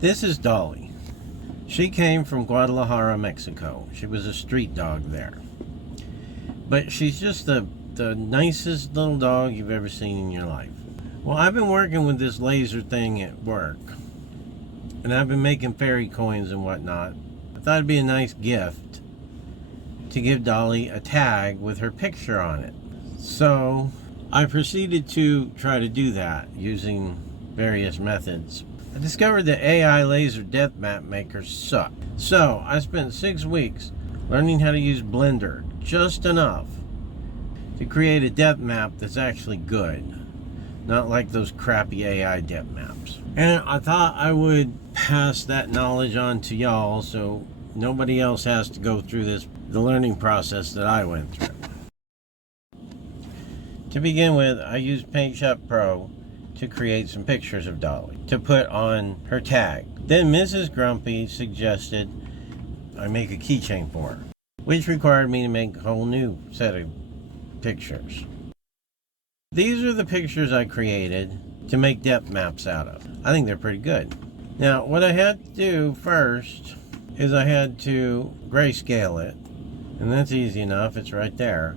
This is Dolly. She came from Guadalajara, Mexico. She was a street dog there. But she's just the nicest little dog you've ever seen in your life. Well, I've been working with this laser thing at work. And I've been making fairy coins and whatnot. I thought it'd be a nice gift to give Dolly a tag with her picture on it. So I proceeded to try to do that using various methods. I discovered that AI laser depth map makers suck. So I spent 6 weeks learning how to use Blender just enough to create a depth map that's actually good. Not like those crappy AI depth maps. And I thought I would pass that knowledge on to y'all so nobody else has to go through the learning process that I went through. To begin with, I used PaintShop Pro to create some pictures of Dolly to put on her tag. Then Mrs. Grumpy suggested I make a keychain for her, which required me to make a whole new set of pictures. These are the pictures I created to make depth maps out of. I think they're pretty good. Now, what I had to do first is I had to grayscale it, and that's easy enough. It's right there.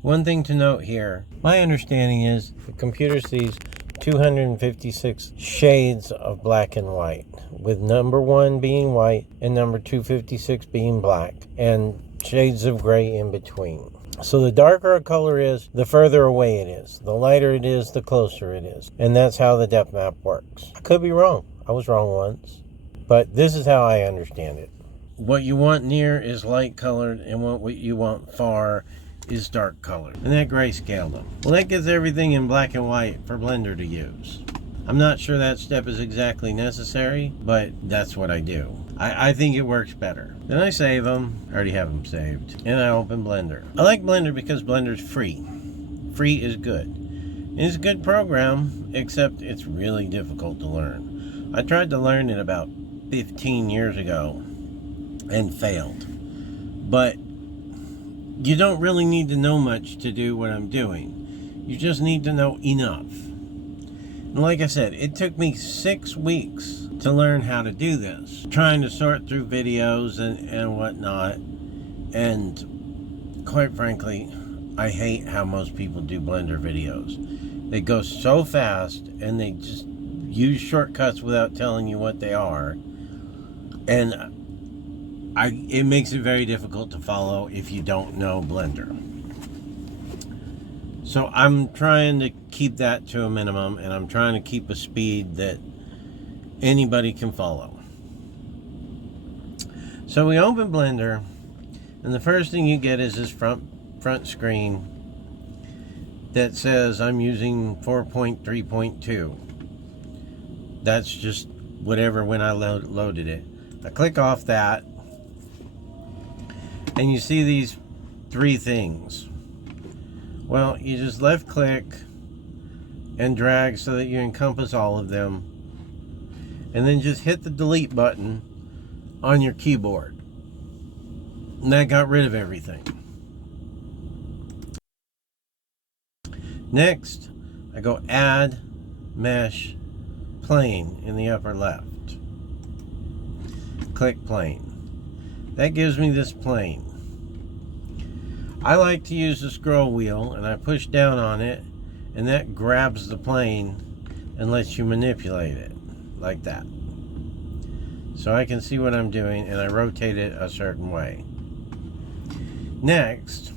One thing to note here, my understanding is the computer sees 256 shades of black and white, with number 1 being white and number 256 being black, and shades of gray in between. So the darker a color is, the further away it is. The lighter it is, the closer it is. And that's how the depth map works. I could be wrong. I was wrong once. But this is how I understand it. What you want near is light colored, and what you want far is dark colored. And that grayscaled them. Well, that gets everything in black and white for Blender to use. I'm not sure that step is exactly necessary, but that's what I do. I think it works better. Then I save them. I already have them saved. And I open Blender. I like Blender because Blender's free. Free is good. It's a good program, except it's really difficult to learn. I tried to learn it about 15 years ago and failed. But you don't really need to know much to do what I'm doing. You just need to know enough. And like I said, it took me 6 weeks to learn how to do this. Trying to sort through videos and whatnot. And quite frankly, I hate how most people do Blender videos. They go so fast and they just use shortcuts without telling you what they are. And it makes it very difficult to follow if you don't know Blender. So I'm trying to keep that to a minimum, and I'm trying to keep a speed that anybody can follow. So we open Blender, and the first thing you get is this front screen that says I'm using 4.3.2. That's just whatever when I loaded it. I click off that, and you see these 3 things. Well, you just left click and drag so that you encompass all of them, and then just hit the delete button on your keyboard, and that got rid of everything. Next, I go add mesh plane in the upper left. Click plane. That gives me this plane. I like to use the scroll wheel, and I push down on it, and that grabs the plane and lets you manipulate it like that. So I can see what I'm doing, and I rotate it a certain way. Next,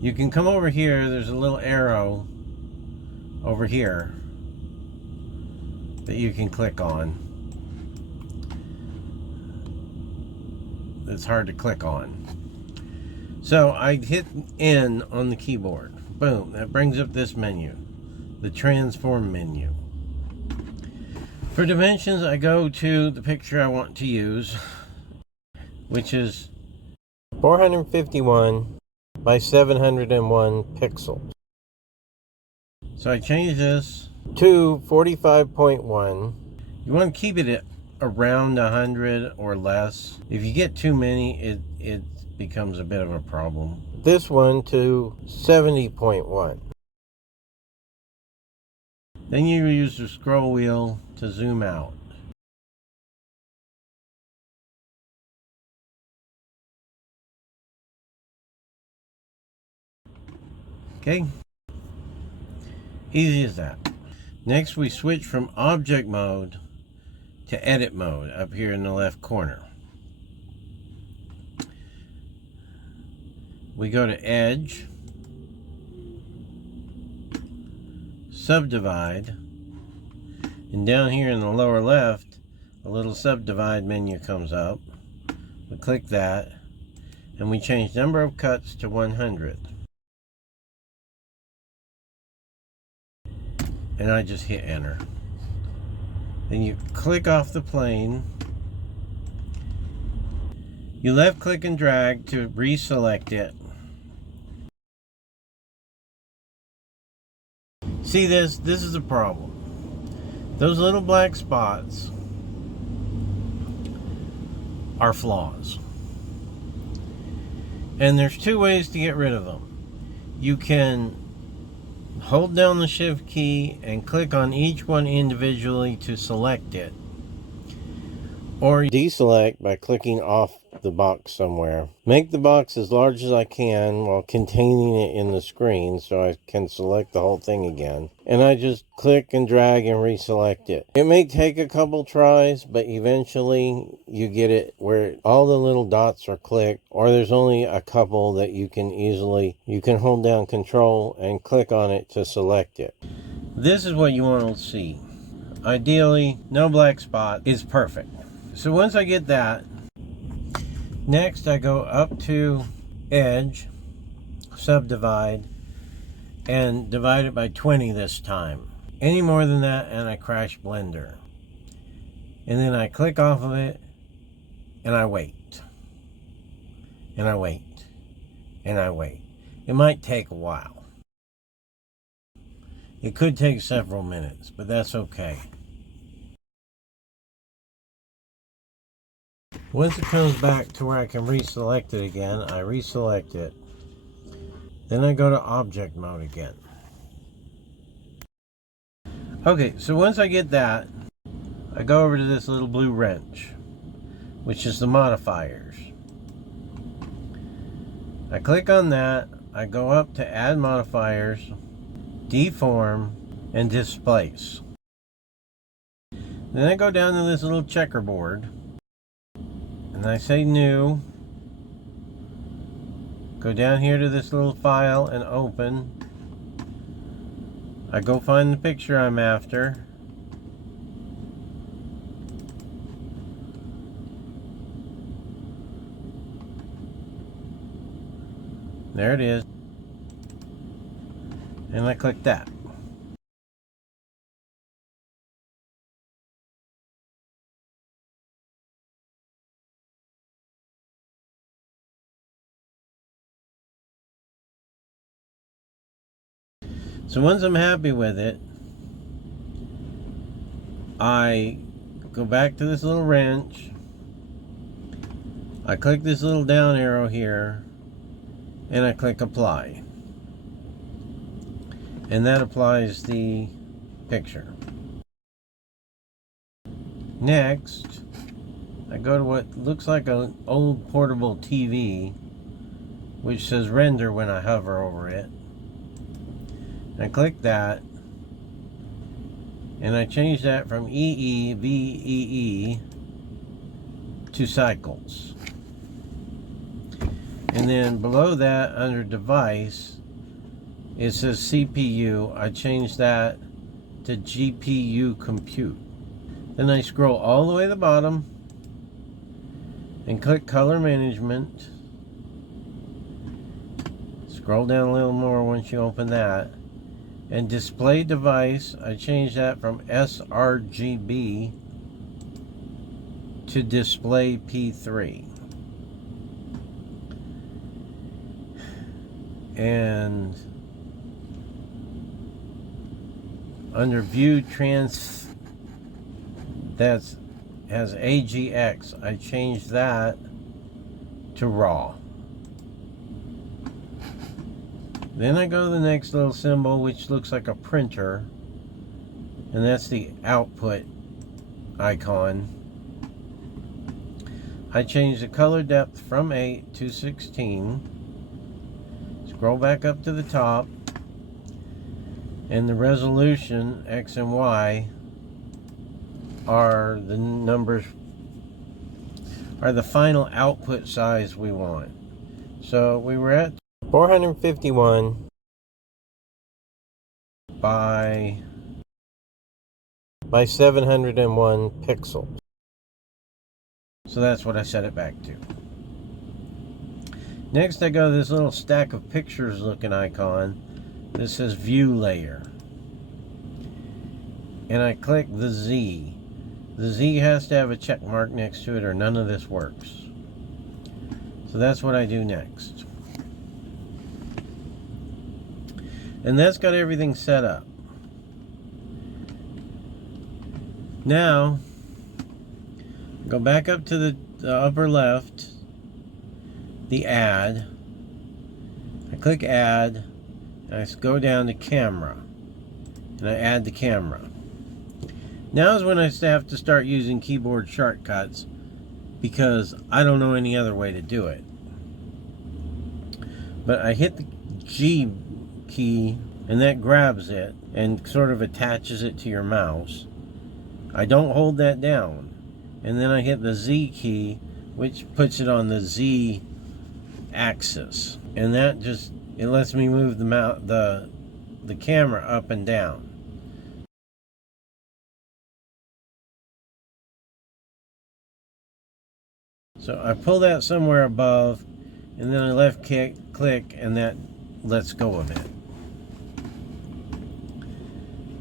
you can come over here. There's a little arrow over here that you can click on. It's hard to click on. So I hit N on the keyboard. Boom, that brings up this menu, the transform menu. For dimensions, I go to the picture I want to use, which is 451 by 701 pixels. So I change this to 45.1. You want to keep it at around 100 or less. If you get too many, it becomes a bit of a problem. This one to 70.1. Then you use the scroll wheel to zoom out. Okay? Easy as that. Next, we switch from object mode to edit mode up here in the left corner. We go to Edge, Subdivide, and down here in the lower left, a little Subdivide menu comes up. We click that, and we change number of cuts to 100. And I just hit enter. Then you click off the plane. You left click and drag to reselect it. See this? This is a problem. Those little black spots are flaws. And there's two ways to get rid of them. You can hold down the shift key and click on each one individually to select it, or deselect by clicking off the box somewhere. Make the box as large as I can while containing it in the screen so I can select the whole thing again. And I just click and drag and reselect it. It may take a couple tries, but eventually you get it where all the little dots are clicked, or there's only a couple that you can hold down Control and click on it to select it. This is what you want to see. Ideally, no black spot is perfect. So once I get that, next I go up to Edge, Subdivide, and divide it by 20 this time. Any more than that and I crash Blender. And then I click off of it and I wait. And I wait. And I wait. It might take a while. It could take several minutes, but that's okay. Once it comes back to where I can reselect it again, I reselect it. Then I go to object mode again. Okay, so once I get that, I go over to this little blue wrench, which is the modifiers. I click on that, I go up to add modifiers, deform, and displace. Then I go down to this little checkerboard, and I say new. Go down here to this little file and open. I go find the picture I'm after. There it is. And I click that. So once I'm happy with it, I go back to this little wrench. I click this little down arrow here, and I click apply. And that applies the picture. Next, I go to what looks like an old portable TV, which says render when I hover over it. I click that, and I change that from EEVEE to cycles. And then below that, under device, it says CPU. I change that to GPU compute. Then I scroll all the way to the bottom and click color management. Scroll down a little more once you open that. And display device, I change that from sRGB to display P3. And under view trans, that has AGX, I change that to raw. Then I go to the next little symbol, which looks like a printer, and that's the output icon. I change the color depth from 8 to 16. Scroll back up to the top, and the resolution, X and Y, are the numbers, are the final output size we want. So we were at 451 by 701 pixels. So that's what I set it back to. Next, I go to this little stack of pictures looking icon. This says view layer. And I click the Z. The Z has to have a check mark next to it or none of this works. So that's what I do next. And that's got everything set up. Now, go back up to the upper left, the add. I click add, and I go down to camera, and I add the camera. Now is when I have to start using keyboard shortcuts, because I don't know any other way to do it. But I hit the G key, and that grabs it and sort of attaches it to your mouse. I don't hold that down, and then I hit the Z key, which puts it on the Z axis, and that just, it lets me move the camera up and down. So I pull that somewhere above, and then I left click, and that lets go of it.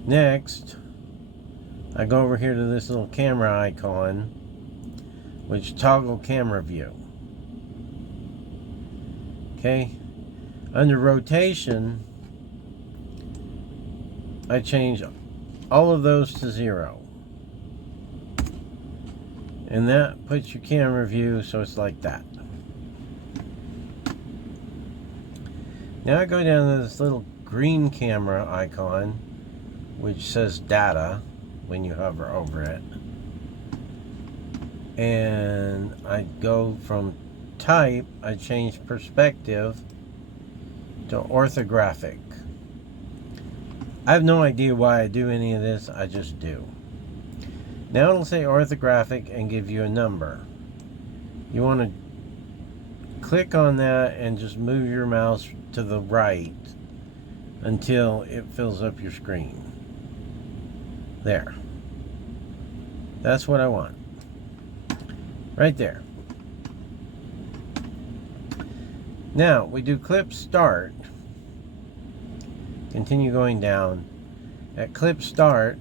Next, I go over here to this little camera icon, which toggle camera view. Okay, under rotation, I change all of those to 0. And that puts your camera view so it's like that. Now I go down to this little green camera icon, which says data when you hover over it. And I go from type, I change perspective to orthographic. I have no idea why I do any of this, I just do. Now it'll say orthographic and give you a number. You want to click on that and just move your mouse to the right until it fills up your screen. There. That's what I want. Right there. Now we do clip start. Continue going down. At clip start,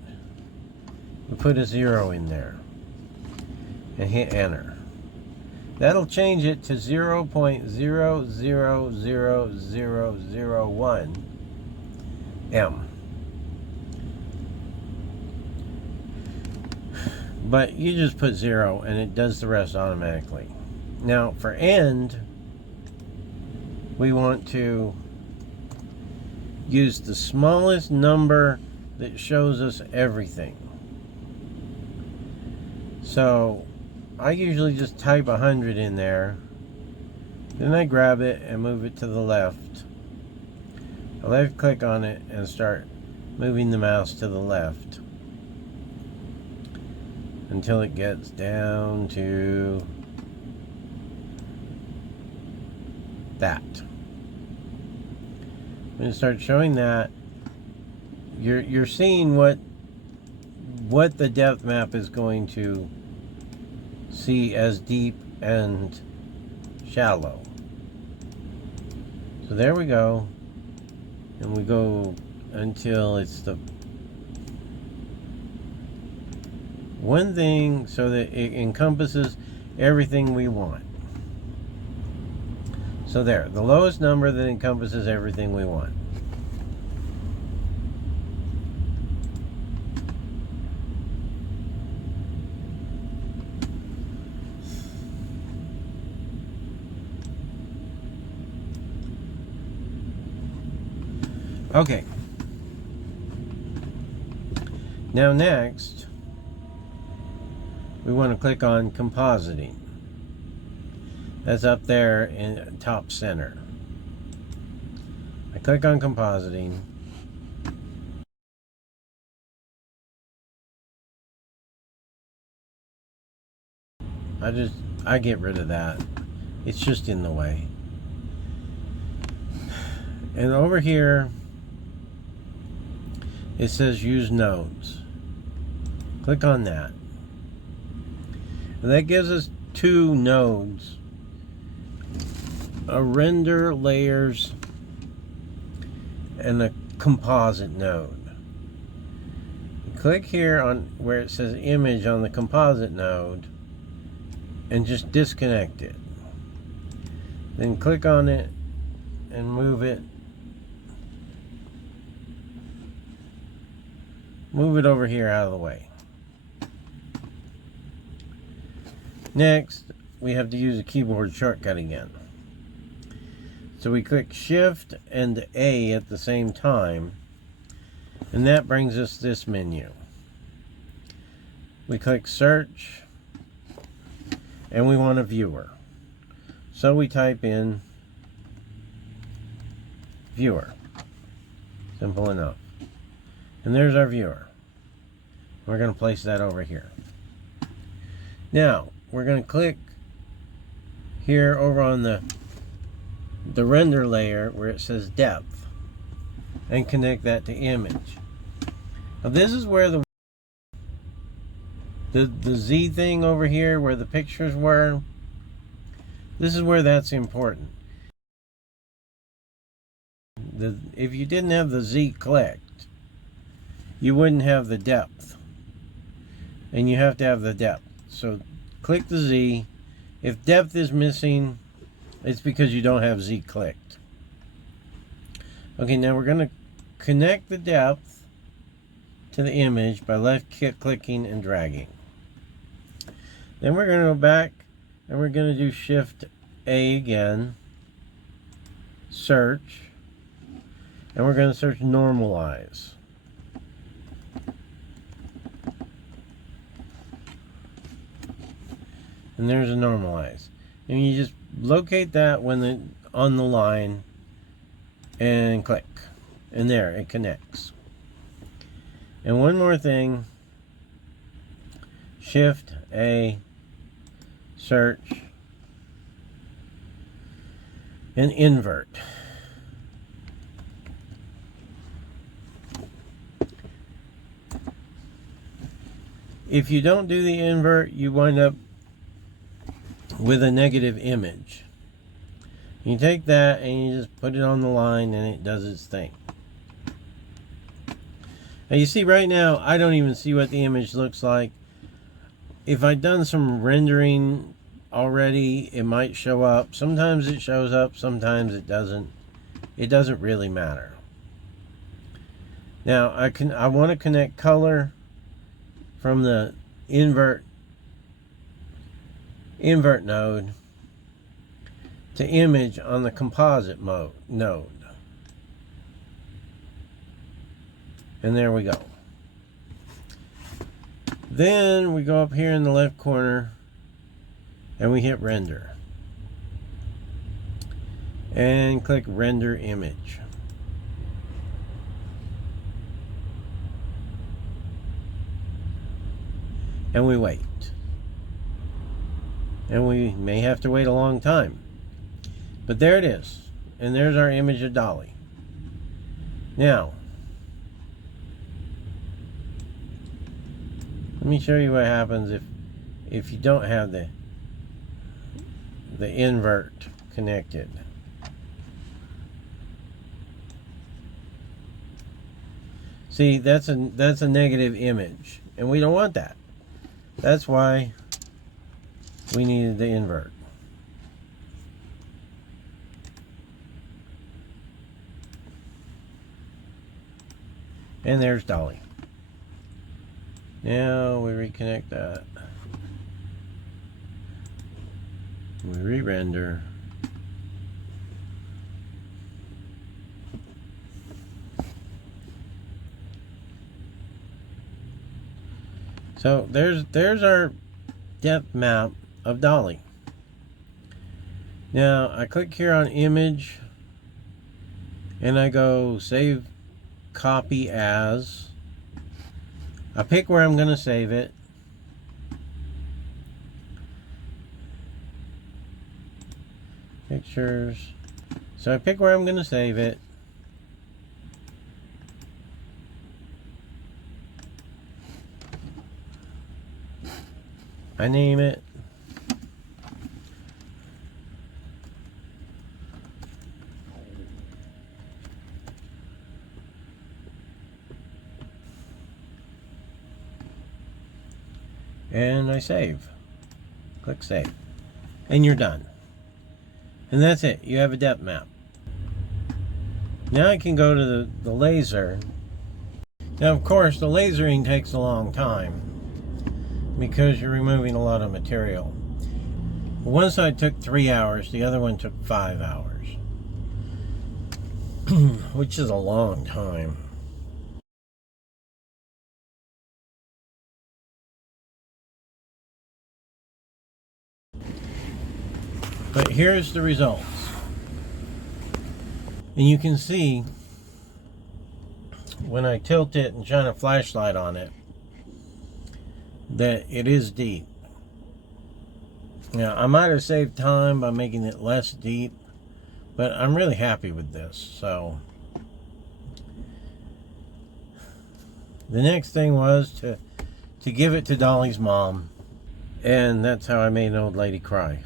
we put a 0 in there and hit enter. That'll change it to 0.000001 M. But you just put 0 and it does the rest automatically. Now for end, we want to use the smallest number that shows us everything. So I usually just type 100 in there, then I grab it and move it to the left. I left click on it and start moving the mouse to the left until it gets down to that. When it starts showing that, you're seeing what the depth map is going to see as deep and shallow. So there we go, and we go until it's the one thing so that it encompasses everything we want. So there, the lowest number that encompasses everything we want. Okay. Now next, we want to click on compositing. That's up there in top center. I click on compositing. I get rid of that. It's just in the way. And over here, it says use nodes. Click on that. And that gives us two nodes. A render layers and a composite node. Click here on where it says image on the composite node and just disconnect it. Then click on it and move it. Move it over here out of the way. Next, we have to use a keyboard shortcut again. So we click Shift and A at the same time, and that brings us this menu. We click Search, and we want a viewer. So we type in viewer. Simple enough. And there's our viewer. We're going to place that over here. Now, we're going to click here over on the render layer where it says depth and connect that to image. Now this is where the Z thing over here where the pictures were, this is where that's important. If you didn't have the Z clicked, you wouldn't have the depth, and you have to have the depth. So click the Z. If depth is missing, it's because you don't have Z clicked. Okay, now we're going to connect the depth to the image by left clicking and dragging. Then we're going to go back and we're going to do Shift A again, search, and we're going to search normalize. And there's a normalize. And you just locate that when on the line and click. And there, it connects. And one more thing. Shift A, search, and invert. If you don't do the invert, you wind up with a negative image. You take that and you just put it on the line and it does its thing. Now you see right now, I don't even see what the image looks like. If I'd done some rendering already, it might show up. Sometimes it shows up, sometimes it doesn't. It doesn't really matter. Now I want to connect color from the invert node to image on the composite node. And there we go. Then we go up here in the left corner and we hit render. And click render image. And we wait. And we may have to wait a long time. But there it is. And there's our image of Dolly. Now, let me show you what happens if you don't have the invert connected. See, that's a negative image, and we don't want that. That's why we needed the invert. And there's Dolly. Now we reconnect that. We re-render. So there's our depth map of Dolly. Now I click here on image and I go save copy as. I pick where I'm going to save it. Pictures. So I pick where I'm going to save it. I name it. And I save. Click save. And you're done. And that's it. You have a depth map. Now I can go to the laser. Now, of course, the lasering takes a long time because you're removing a lot of material. One side took 3 hours, the other one took 5 hours, which is a long time. But here's the results. And you can see when I tilt it and shine a flashlight on it that it is deep. Now, I might have saved time by making it less deep, but I'm really happy with this. So the next thing was to give it to Dolly's mom, and that's how I made an old lady cry.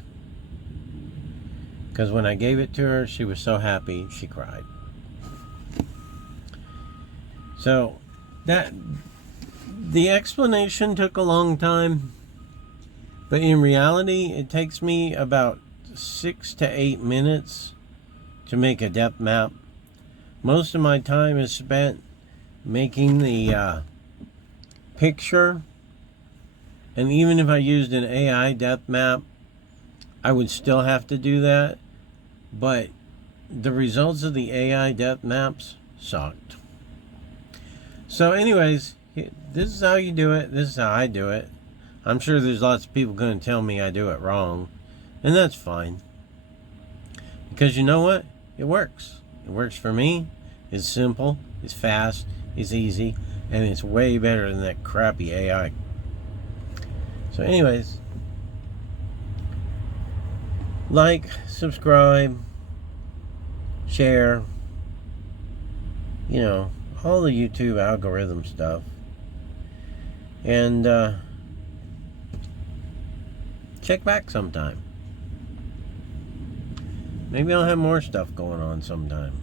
Because when I gave it to her, she was so happy she cried. So the explanation took a long time, but in reality it takes me about 6 to 8 minutes to make a depth map. Most of my time is spent making the picture, and even if I used an AI depth map, I would still have to do that. But the results of the AI depth maps sucked. So anyways, this is how you do it. This is how I do it. I'm sure there's lots of people going to tell me I do it wrong, and that's fine. Because you know what? It works. It works for me. It's simple. It's fast. It's easy. And it's way better than that crappy AI. So anyways, like, subscribe, share, you know, all the YouTube algorithm stuff. And check back sometime. Maybe I'll have more stuff going on sometime.